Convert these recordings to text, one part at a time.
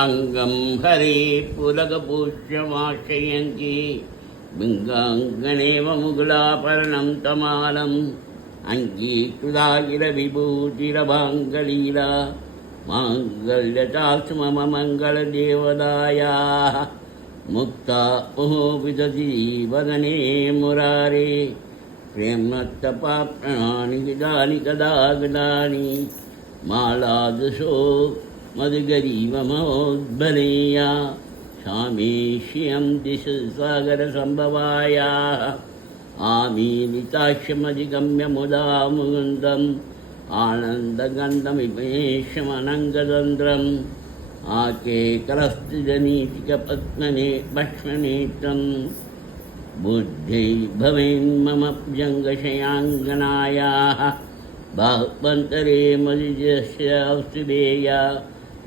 अंगं हरे पुलकपुष्यमाश्रयन्ति बिङ्गाङ्गनेव मुगुलापरणं तमालम् अङ्गीकृतागिरविभूतिरभाङ्गलीला माङ्गल्यतास्तु मम मङ्गलदेवदायाः मुक्ता मुहो विदधि वदने मुरारे प्रेम्णत्तपाप्राणि विदानि कदा गदानि मालादशो मधुगरीवमोद्बलेया शामेष्यं दिशसागरसम्भवायाः आमीलिताक्ष्यमधिगम्य मुदा मुकुन्दम् आनन्दगन्धमिमेशमनङ्गतन्त्रम् आकेकलस्त्रिजनीतिकपद्मने भक्ष्मनेत्रं बुद्धै भवेन्मम जङ्गशयाङ्गनायाः बाह्वन्तरे मदिजस्य औस्तुभेया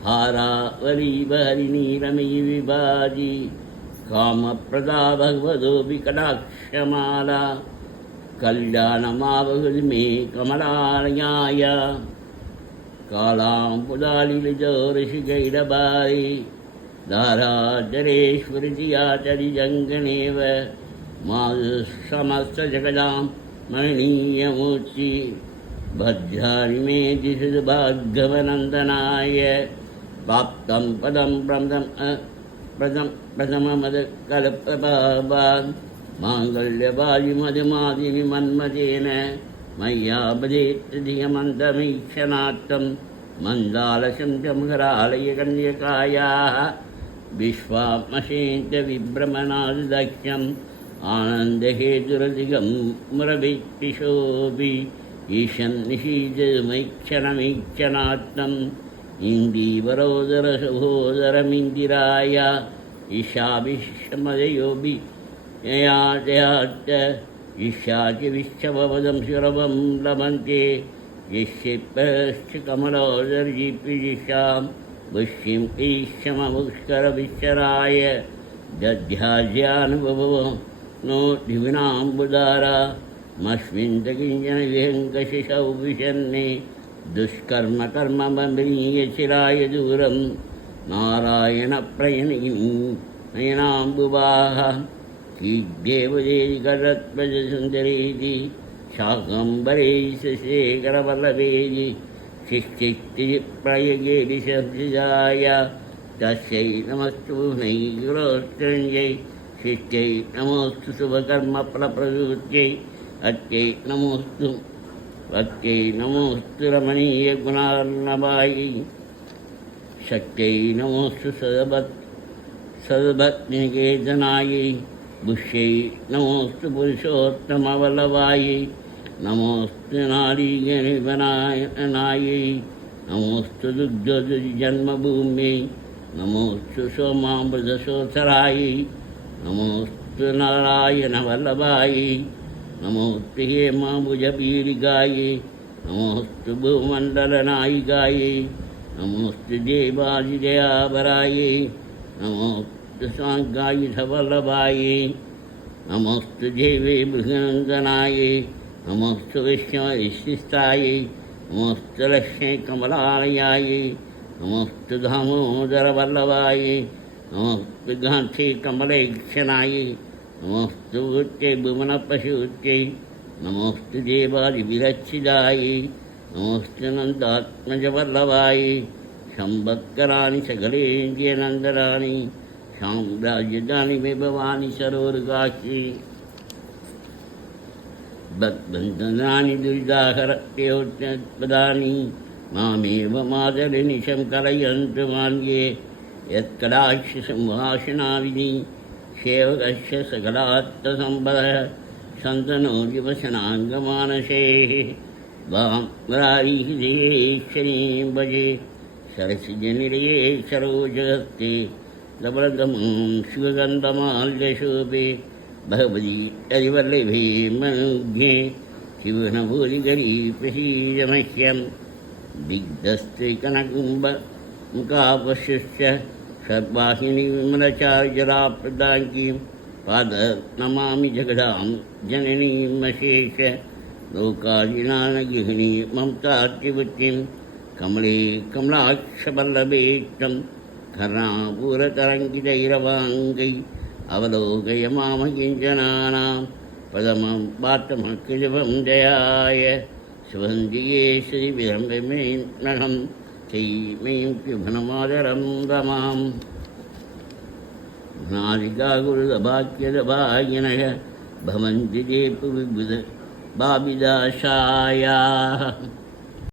हारावरीवहरिनीरमयि विभाजि कामप्रदा भगवदोऽपि कटाक्षमाला कल्याणमावहृदि मे कमलालयाय कालाम्बुदालिलजोऋषिगैरबारि धाराचरेश्वरितियाचरिजङ्गनेव माधुसमस्तजगदां मरणीयमूर्ति भद्राणि मे दिशतु भार्गवनन्दनाय प्राप्तं पदं प्रथममदकल्पभावान् माङ्गल्यबालिमधुमादिनि मन्मथेन मय्या बधेत्तधियमन्तमीक्षणार्थं मन्दालशं च मुखरालयकन्यकायाः विश्वामशेञ्च विभ्रमणादिदक्ष्यम् आनन्दहेतुरधिकं मुरभिष्टिशोऽपि ईशन् निषीदमैक्षणमीक्षणार्थम् इन्दीवरोदरसहोदरमिन्दिराय ईशाभिषमदयोऽपि ययाजयाच्च ईशाचि विश्ववदं सुरभं लभन्ते यश्चिपश्च कमलोदर्जिपिजिषां पुष्यं ईशममुष्करविश्वराय दध्याज्यानुभवो नो दिविनाम्बुदारा मस्मिन् किञ्चन विहङ्गशिशौ विशन्ने दुष्कर्म कर्म बन्धनीयचिराय दूरं नारायणप्रयणिनी नयनाम्बुवाः श्रीदेवदेविकरत्वजसुन्दरेति शाकम्भरेशेखरवल्लभेति शिष्टिप्रयगेति संसिजाय तस्यै नमस्तु नैग्रोष्टञ्जै शिष्टै नमोस्तु शुभकर्मफलप्रसूत्यै अत्यै नमोस्तु रमणीयगुणार्णवायै शक्त्यै नमोस्तु सद्भक्तिनिकेतनायै बुष्यै नमोस्तु पुरुषोत्तमवल्लभायै नमोस्तु नारीगणिवनायनायै नमोस्तु दुग्धजन्मभूम्यै नमोस्तु सोमामृतसोत्सरायै नमोस्तु नारायणवल्लभायै नमोस्तु हेमाम्बुजपीलिकायै नमोस्तु भूमण्डलनायिकायै नमोस्तु देवादिदयापरायै नमोस्तु साङ्गायुधवल्लभायै नमोस्तु देवे बृहनन्दनायै नमोस्तु विष्णुविशिष्टायै नमोस्तु लक्ष्मी कमलालयायै नमोस्तु दामोदरवल्लभायै नमोस्तु गान्धी कमलेक्षणायै नमोस्तु वृत्यै भुवनपशुत्यै नमोस्तु देवादिविरक्षितायै नमोस्तु नन्दात्मजवल्लभायै संवत्कराणि सकलेन्द्रियनन्दनानि साम्राज्यदानि विभवानि सरोरुगाक्षि भक्तबन्धनानि दुरिदाहरत्योत्पदानि मामेव मातरिनिशं कलयन्तु मान्ये यत्कटाक्षसंभाषणाविधि सेवकस्य सकलात्मसम्पदः सन्तनो विवसनाङ्गमानसेः वाम्रारीः भजे सरसिजनिलये सरोजहस्ते लवलगमं शिवगन्धमाल्यशोभे भगवती हरिवल्लभे मनुघ्ने शिवनभूरिगरी प्रसीदमह्यं दिग्धस्ते कनकुम्भमुखापशुश्च सर्वाहिनी विमलचार्जराप्रदाङ्कीं पादनमामि जगदां जननीमशेष लोकादिनानगिहिनी ममतार्तिवृत्तिं कमले कमलाक्षवल्लभेष्टं कर्णापूरतरङ्गितैरवाङ्गै अवलोकय मामकिञ्चनानां पदमं पात्रमखिलभं जयाय सुवन्दिये श्रीविरम्भमेन्नहं चैमयं शुभनमादरं रमाम् नालिकागुरुदभाग्यदभागिनः भवन्ति ते विबुध बाबिदाशायाः